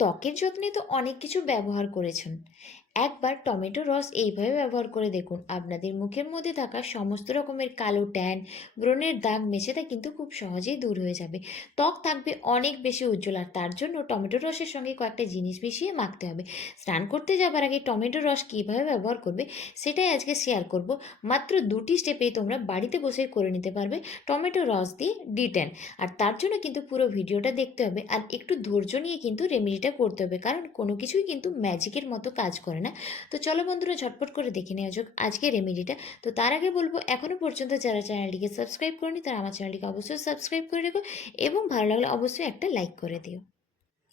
ত্বকের যত্নে তো অনেক কিছু ব্যবহার করেছেন। একবার টমেটো রস এইভাবে ব্যবহার করে দেখুন। আপনাদের মুখের মধ্যে থাকা সমস্ত রকমের কালো ট্যান, ব্রণের দাগ মেছেটা কিন্তু খুব সহজেই দূর হয়ে যাবে। ত্বক থাকবে অনেক বেশি উজ্জ্বল আর তার জন্য টমেটো রসের সঙ্গে কয়েকটা জিনিস মিশিয়ে মাখতে হবে। স্নান করতে যাবার আগে টমেটো রস কীভাবে ব্যবহার করবে সেটাই আজকে শেয়ার করব। মাত্র দুটি স্টেপেই তোমরা বাড়িতে বসে করে নিতে পারবে টমেটো রস দিয়ে ডিটেন। আর তার জন্য কিন্তু পুরো ভিডিওটা দেখতে হবে আর একটু ধৈর্য নিয়ে কিন্তু রেমেডিটা করতে হবে। কারণ কোনো কিছুই কিন্তু ম্যাজিকের মতো কাজ করে না। তো চলো বন্ধুরা ঝটপট করে দেখে নেওয়া যাক আজকে রেমেডিটা তো তার আগে বলব এখনও পর্যন্ত যারা চ্যানেলটিকে সাবস্ক্রাইব করেনি, তারা আমার চ্যানেলটিকে অবশ্যই সাবস্ক্রাইব করে রেখো এবং ভালো লাগলে অবশ্যই একটা লাইক করে দিও।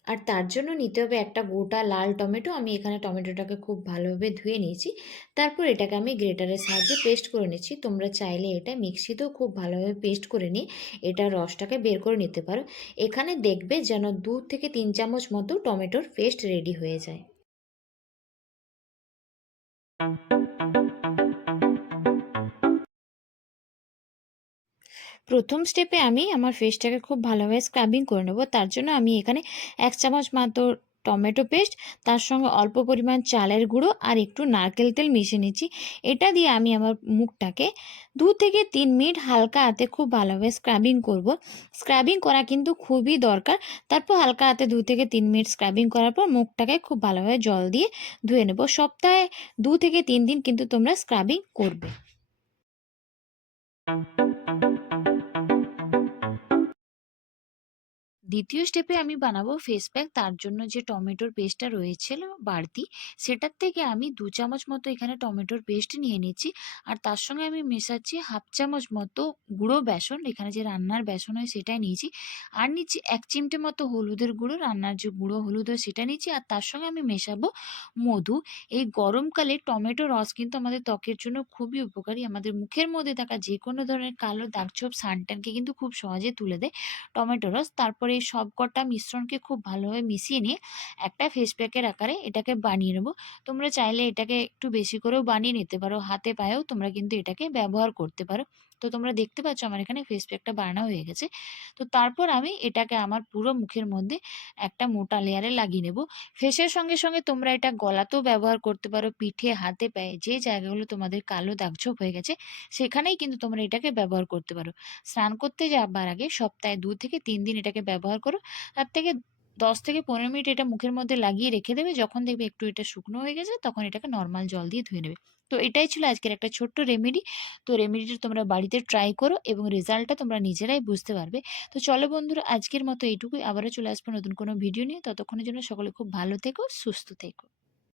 আর তার জন্য নিতে হবে একটা গোটা লাল টমেটো। আমি এখানে টমেটোটাকে খুব ভালোভাবে ধুয়ে নিয়েছি। তারপর এটাকে আমি গ্রেটারের সাহায্যে পেস্ট করে নিচ্ছি। তোমরা চাইলে এটা মিক্সিতেও খুব ভালোভাবে পেস্ট করে নিয়ে এটা রসটাকে বের করে নিতে পারো। এখানে দেখবে যেন দু থেকে তিন চামচ মতো টমেটোর পেস্ট রেডি হয়ে যায়। প্রথম স্টেপে আমি আমার ফেসটাকে খুব ভালোভাবে স্ক্রাবিং করে নেব। তার জন্য আমি এখানে এক চামচ মাত্র টমেটো পেস্ট, তার সঙ্গে অল্প পরিমাণ চালের গুঁড়ো আর একটু নারকেল তেল মিশিয়ে নিচ্ছি। এটা দিয়ে আমি আমার মুখটাকে দু থেকে তিন মিনিট হালকা হাতে খুব ভালোভাবে স্ক্রাবিং করব। স্ক্রাবিং করা কিন্তু খুবই দরকার। তারপর হালকা হাতে দু থেকে তিন মিনিট স্ক্রাবিং করার পর মুখটাকে খুব ভালোভাবে জল দিয়ে ধুয়ে নেব। সপ্তাহে দু থেকে তিন দিন কিন্তু তোমরা স্ক্রাবিং করবে। দ্বিতীয় স্টেপে আমি বানাবো ফেস প্যাক তার জন্য যে টমেটোর পেস্টটা রয়েছিল বাড়তি, সেটার থেকে আমি দু চামচ মতো এখানে টমেটোর পেস্ট নিয়ে নিচ্ছি, আর তার সঙ্গে আমি মেশাচ্ছি হাফ চামচ মতো গুঁড়ো বেসন, এখানে যে রান্নার বেসন হয় সেটাই নিয়েছি, আর নিচ্ছি এক চিমটে মতো হলুদের গুঁড়ো, রান্নার যে গুঁড়ো হলুদ হয় সেটা নিচ্ছি, আর তার সঙ্গে আমি মেশাবো মধু, এই গরমকালে টমেটো রস কিন্তু আমাদের ত্বকের জন্য খুবই উপকারী, আমাদের মুখের মধ্যে থাকা যে কোনো ধরনের কালো দাগছোপ সানটানকে কিন্তু খুব সহজে তুলে দেয় টমেটো রস, তারপরে এই সব কটা মিশ্রণকে খুব ভালোভাবে মিশিয়ে নিয়ে একটা ফেস প্যাকের আকারে এটাকে বানিয়ে নেব। তোমরা চাইলে এটাকে একটু বেশি করেও বানিয়ে নিতে পারো। হাতে পায়েও তোমরা কিন্তু এটাকে ব্যবহার করতে পারো। তো তোমরা দেখতে পাচ্ছ আমার এখানে ফেস প্যাকটা বানানো হয়ে গেছে। তো তারপর আমি এটাকে আমার পুরো মুখের মধ্যে একটা মোটা লেয়ারে লাগিয়ে নেব। ফেসের সঙ্গে সঙ্গে তোমরা এটা গলাতেও ব্যবহার করতে পারো, পিঠে, হাতে, পায়ে, যে জায়গাগুলো তোমাদের কালো দাগছোপ হয়ে গেছে, সেখানেই কিন্তু তোমরা এটাকে ব্যবহার করতে পারো। স্নান করতে যাবার আগে সপ্তাহে দু থেকে তিন দিন এটাকে ব্যবহার করো। তার থেকে দশ থেকে পনেরো মিনিট এটা মুখের মধ্যে লাগিয়ে রেখে দেবে। যখন দেখবে একটু এটা শুকনো হয়ে গেছে, তখন এটাকে নর্মাল জল দিয়ে ধুয়ে নেবে। তো এটাই ছিল আজকের একটা ছোট্ট রেমেডি তো রেমেডিটা তোমরা বাড়িতে ট্রাই করো এবং রেজাল্টটা তোমরা নিজেরাই বুঝতে পারবে। তো চলো বন্ধুরা, আজকের মতো এইটুকুই। আবারও চলে আসব নতুন কোনো ভিডিও নিয়ে। ততক্ষণের জন্য সকলে খুব ভালো থেকো, সুস্থ থেকো।